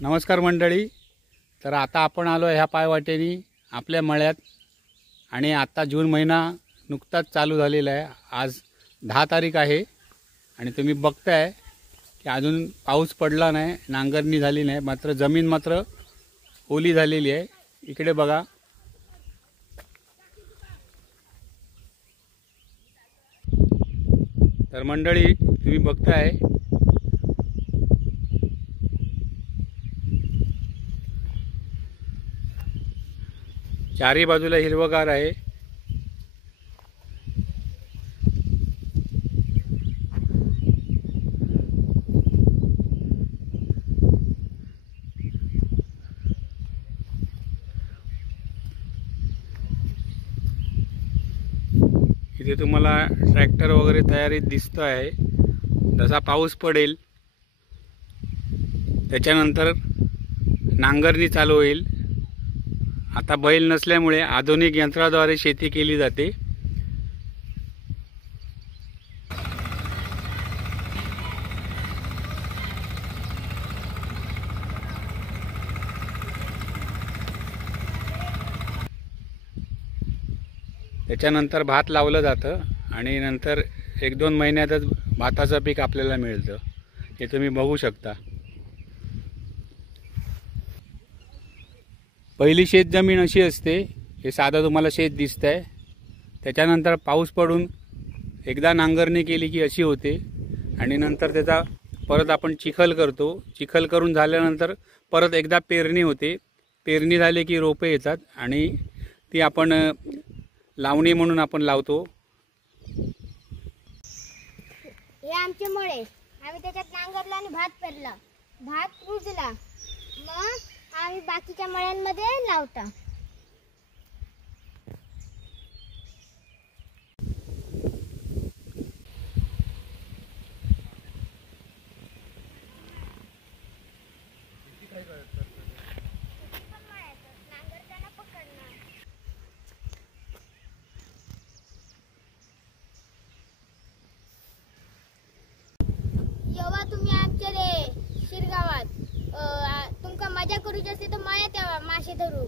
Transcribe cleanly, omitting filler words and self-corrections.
नमस्कार मंडळी. तर आता आपण आलो ह्या पायवाटेनी आपल्या मळ्यात आणि आता जून महिना नुकताच चालू झालेला आहे. आज 10 तारीख आहे आणि तुम्ही बघताय की अजून पाऊस पडला नाही, नांगरणी झाली नाही, मात्र जमीन मात्र ओली झालेली आहे. इकडे बघा. तर मंडळी तुम्ही बघताय चारी बाजूला हिरवगार आहे. इथे तुम्हाला ट्रॅक्टर वगैरे तयारीत दिसत आहे. जसा पाऊस पडेल त्याच्यानंतर नांगरणी चालू होईल. आता बैल नसल्यामुळे आधुनिक यंत्राद्वारे शेती केली जाते. त्याच्यानंतर भात लावलं जातं आणि नंतर 1-2 महिन्यातच भाताचं पीक आपल्याला मिळतं. हे तुम्ही बघू शकता. पहिली शेतजमीन अशी असते. हे साधं तुम्हाला शेत दिसतंय. त्याच्यानंतर पाऊस पडून एकदा नांगरणी केली की अशी होते आणि नंतर त्याचा परत आपण चिखल करतो. चिखल करून झाल्यानंतर परत एकदा पेरणी होते. पेरणी झाली की रोपे येतात आणि ती आपण लावणी म्हणून आपण लावतो. हे आमचे मळे, आम्ही त्याच्यात नांगरला आणि भात पेरला. भात रुजला, मग आम्ही बाकीच्या मळ्यांमध्ये लावता. येवा तुम्ही आमच्या रे शिरगावात. तुमका मजा करूची असते तर मळ्यात यावा मासे धरू.